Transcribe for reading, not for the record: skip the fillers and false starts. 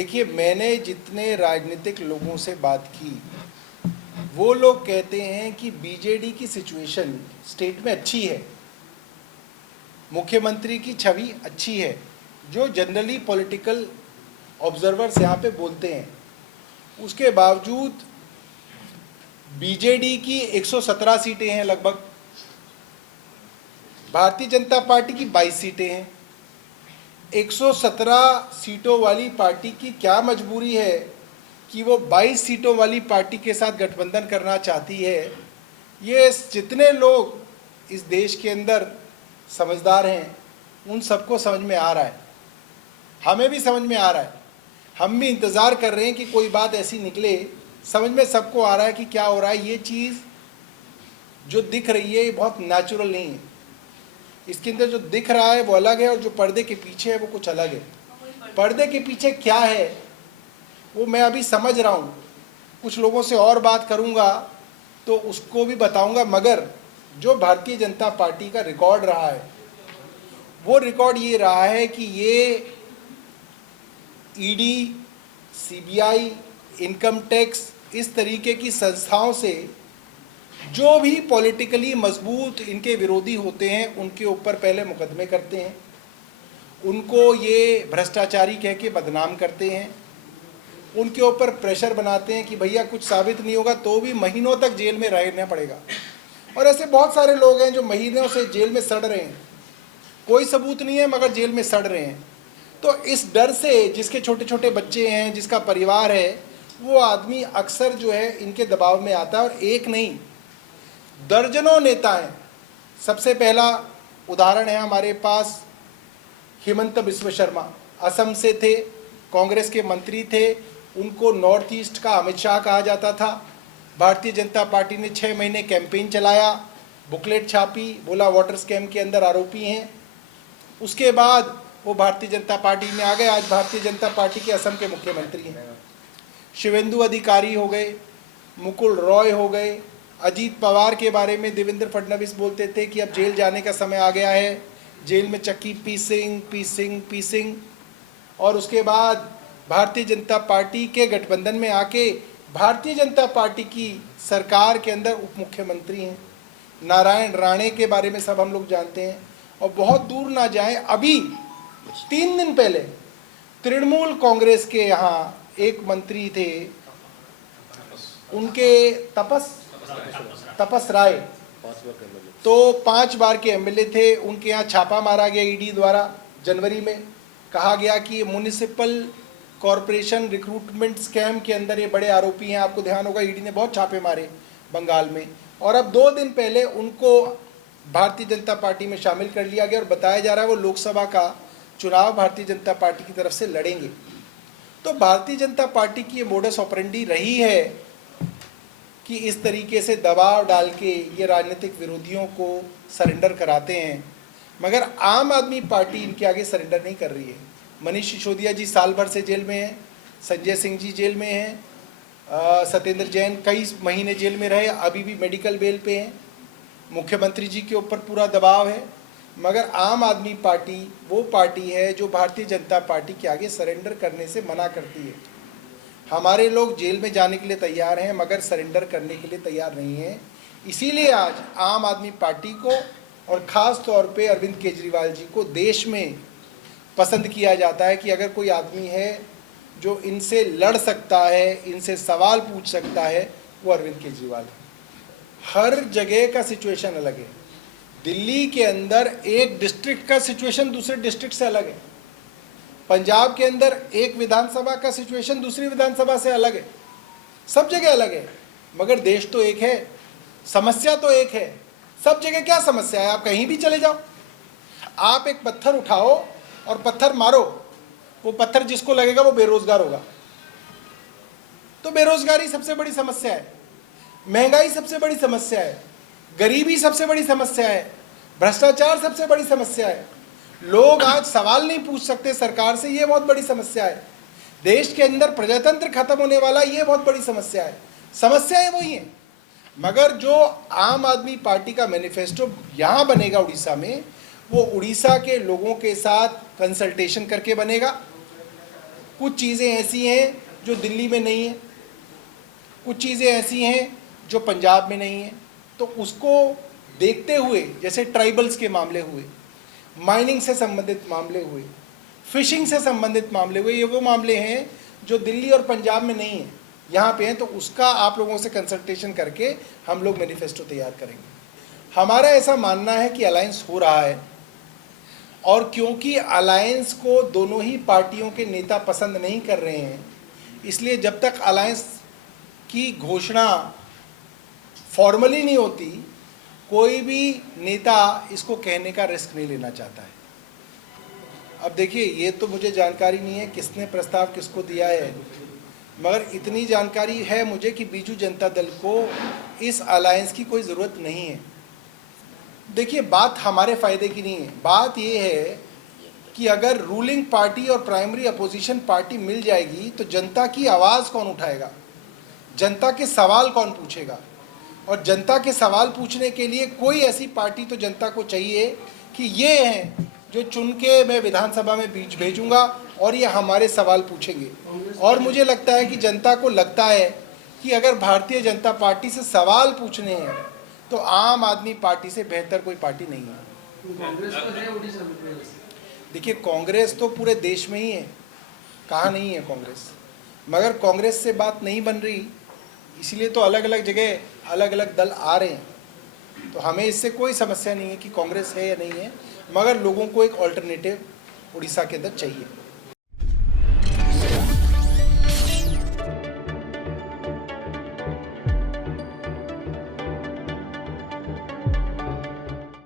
देखिए, मैंने जितने राजनीतिक लोगों से बात की, वो लोग कहते हैं कि बीजेडी की सिचुएशन स्टेट में अच्छी है, मुख्यमंत्री की छवि अच्छी है, जो जनरली पॉलिटिकल ऑब्जर्वर्स यहाँ पे बोलते हैं। उसके बावजूद बीजेडी की 117 सीटें हैं लगभग, भारतीय जनता पार्टी की 22 सीटें हैं। 117 सीटों वाली पार्टी की क्या मजबूरी है कि वो 22 सीटों वाली पार्टी के साथ गठबंधन करना चाहती है? ये जितने लोग इस देश के अंदर समझदार हैं, उन सबको समझ में आ रहा है, हमें भी समझ में आ रहा है। हम भी इंतज़ार कर रहे हैं कि कोई बात ऐसी निकले। समझ में सबको आ रहा है कि क्या हो रहा है। ये चीज़ जो दिख रही है ये बहुत नेचुरल नहीं है। इसके अंदर जो दिख रहा है वो अलग है, और जो पर्दे के पीछे है वो कुछ अलग है। पर्दे के पीछे क्या है वो मैं अभी समझ रहा हूँ, कुछ लोगों से और बात करूँगा तो उसको भी बताऊँगा। मगर जो भारतीय जनता पार्टी का रिकॉर्ड रहा है, वो रिकॉर्ड ये रहा है कि ये ईडी, सीबीआई, इनकम टैक्स, इस तरीके की संस्थाओं से जो भी पॉलिटिकली मजबूत इनके विरोधी होते हैं उनके ऊपर पहले मुकदमे करते हैं, उनको ये भ्रष्टाचारी कह के बदनाम करते हैं, उनके ऊपर प्रेशर बनाते हैं कि भैया कुछ साबित नहीं होगा तो भी महीनों तक जेल में रहना पड़ेगा। और ऐसे बहुत सारे लोग हैं जो महीनों से जेल में सड़ रहे हैं, कोई सबूत नहीं है मगर जेल में सड़ रहे हैं। तो इस डर से जिसके छोटे छोटे बच्चे हैं, जिसका परिवार है, वो आदमी अक्सर जो है इनके दबाव में आता है। और एक नहीं, दर्जनों नेता हैं। सबसे पहला उदाहरण है हमारे पास हिमंत बिस्व शर्मा, असम से थे, कांग्रेस के मंत्री थे, उनको नॉर्थ ईस्ट का अमित शाह कहा जाता था। भारतीय जनता पार्टी ने 6 महीने कैंपेन चलाया, बुकलेट छापी, बोला वाटर स्कैम के अंदर आरोपी हैं। उसके बाद वो भारतीय जनता पार्टी में आ गए। आज भारतीय जनता पार्टी के असम के मुख्यमंत्री हैं। शिवेंदु अधिकारी हो गए, मुकुल रॉय हो गए। अजीत पवार के बारे में देवेंद्र फडणवीस बोलते थे कि अब जेल जाने का समय आ गया है, जेल में चक्की पीसिंग। और उसके बाद भारतीय जनता पार्टी के गठबंधन में आके भारतीय जनता पार्टी की सरकार के अंदर उप मुख्यमंत्री हैं। नारायण राणे के बारे में सब हम लोग जानते हैं। और बहुत दूर ना जाएं, अभी 3 दिन पहले तृणमूल कांग्रेस के यहाँ एक मंत्री थे, उनके तपस राय, तो 5 बार के एमएलए थे, उनके यहाँ छापा मारा गया ईडी द्वारा। जनवरी में कहा गया कि म्युनिसिपल कॉरपोरेशन रिक्रूटमेंट स्कैम के अंदर ये बड़े आरोपी हैं। आपको ध्यान होगा ईडी ने बहुत छापे मारे बंगाल में। और अब 2 दिन पहले उनको भारतीय जनता पार्टी में शामिल कर लिया गया और बताया जा रहा है वो लोकसभा का चुनाव भारतीय जनता पार्टी की तरफ से लड़ेंगे। तो भारतीय जनता पार्टी की ये मोडस ऑपरेंडी रही है कि इस तरीके से दबाव डाल के ये राजनीतिक विरोधियों को सरेंडर कराते हैं। मगर आम आदमी पार्टी इनके आगे सरेंडर नहीं कर रही है। मनीष सिसोदिया जी साल भर से जेल में हैं, संजय सिंह जी जेल में हैं, सत्येंद्र जैन कई महीने जेल में रहे, अभी भी मेडिकल बेल पे हैं। मुख्यमंत्री जी के ऊपर पूरा दबाव है। मगर आम आदमी पार्टी वो पार्टी है जो भारतीय जनता पार्टी के आगे सरेंडर करने से मना करती है। हमारे लोग जेल में जाने के लिए तैयार हैं मगर सरेंडर करने के लिए तैयार नहीं हैं। इसीलिए आज आम आदमी पार्टी को और ख़ास तौर पे अरविंद केजरीवाल जी को देश में पसंद किया जाता है कि अगर कोई आदमी है जो इनसे लड़ सकता है, इनसे सवाल पूछ सकता है, वो अरविंद केजरीवाल है। हर जगह का सिचुएशन अलग है। दिल्ली के अंदर एक डिस्ट्रिक्ट का सिचुएशन दूसरे डिस्ट्रिक्ट से अलग है। पंजाब के अंदर एक विधानसभा का सिचुएशन दूसरी विधानसभा से अलग है। सब जगह अलग है, मगर देश तो एक है, समस्या तो एक है। सब जगह क्या समस्या है? आप कहीं भी चले जाओ, आप एक पत्थर उठाओ और पत्थर मारो, वो पत्थर जिसको लगेगा वो बेरोजगार होगा। तो बेरोजगारी सबसे बड़ी समस्या है, महंगाई सबसे बड़ी समस्या है, गरीबी सबसे बड़ी समस्या है, भ्रष्टाचार सबसे बड़ी समस्या है। लोग आज सवाल नहीं पूछ सकते सरकार से, ये बहुत बड़ी समस्या है। देश के अंदर प्रजातंत्र खत्म होने वाला, ये बहुत बड़ी समस्या है। समस्याएं वही हैं। मगर जो आम आदमी पार्टी का मैनिफेस्टो यहाँ बनेगा उड़ीसा में, वो उड़ीसा के लोगों के साथ कंसल्टेशन करके बनेगा। कुछ चीज़ें ऐसी हैं जो दिल्ली में नहीं है, कुछ चीज़ें ऐसी हैं जो पंजाब में नहीं है। तो उसको देखते हुए, जैसे ट्राइबल्स के मामले हुए, माइनिंग से संबंधित मामले हुए, फिशिंग से संबंधित मामले हुए, ये वो मामले हैं जो दिल्ली और पंजाब में नहीं है, यहाँ पे हैं। तो उसका आप लोगों से कंसल्टेशन करके हम लोग मैनिफेस्टो तैयार करेंगे। हमारा ऐसा मानना है कि अलायंस हो रहा है, और क्योंकि अलायंस को दोनों ही पार्टियों के नेता पसंद नहीं कर रहे हैं, इसलिए जब तक अलायंस की घोषणा फॉर्मली नहीं होती, कोई भी नेता इसको कहने का रिस्क नहीं लेना चाहता है। अब देखिए, ये तो मुझे जानकारी नहीं है किसने प्रस्ताव किसको दिया है, मगर इतनी जानकारी है मुझे कि बीजू जनता दल को इस अलायंस की कोई ज़रूरत नहीं है। देखिए, बात हमारे फ़ायदे की नहीं है, बात ये है कि अगर रूलिंग पार्टी और प्राइमरी अपोजिशन पार्टी मिल जाएगी तो जनता की आवाज़ कौन उठाएगा, जनता के सवाल कौन पूछेगा। और जनता के सवाल पूछने के लिए कोई ऐसी पार्टी तो जनता को चाहिए कि ये हैं जो चुन के मैं विधानसभा में बीच भेजूंगा और ये हमारे सवाल पूछेंगे। और मुझे लगता है कि जनता को लगता है कि अगर भारतीय जनता पार्टी से सवाल पूछने हैं तो आम आदमी पार्टी से बेहतर कोई पार्टी नहीं है। कांग्रेस तो है ओडिशा में। देखिए, कांग्रेस तो पूरे देश में ही है, कहाँ नहीं है कांग्रेस, मगर कांग्रेस से बात नहीं बन रही, इसलिए तो अलग अलग जगह अलग अलग दल आ रहे हैं। तो हमें इससे कोई समस्या नहीं है कि कांग्रेस है या नहीं है, मगर लोगों को एक ऑल्टरनेटिव उड़ीसा के अंदर चाहिए।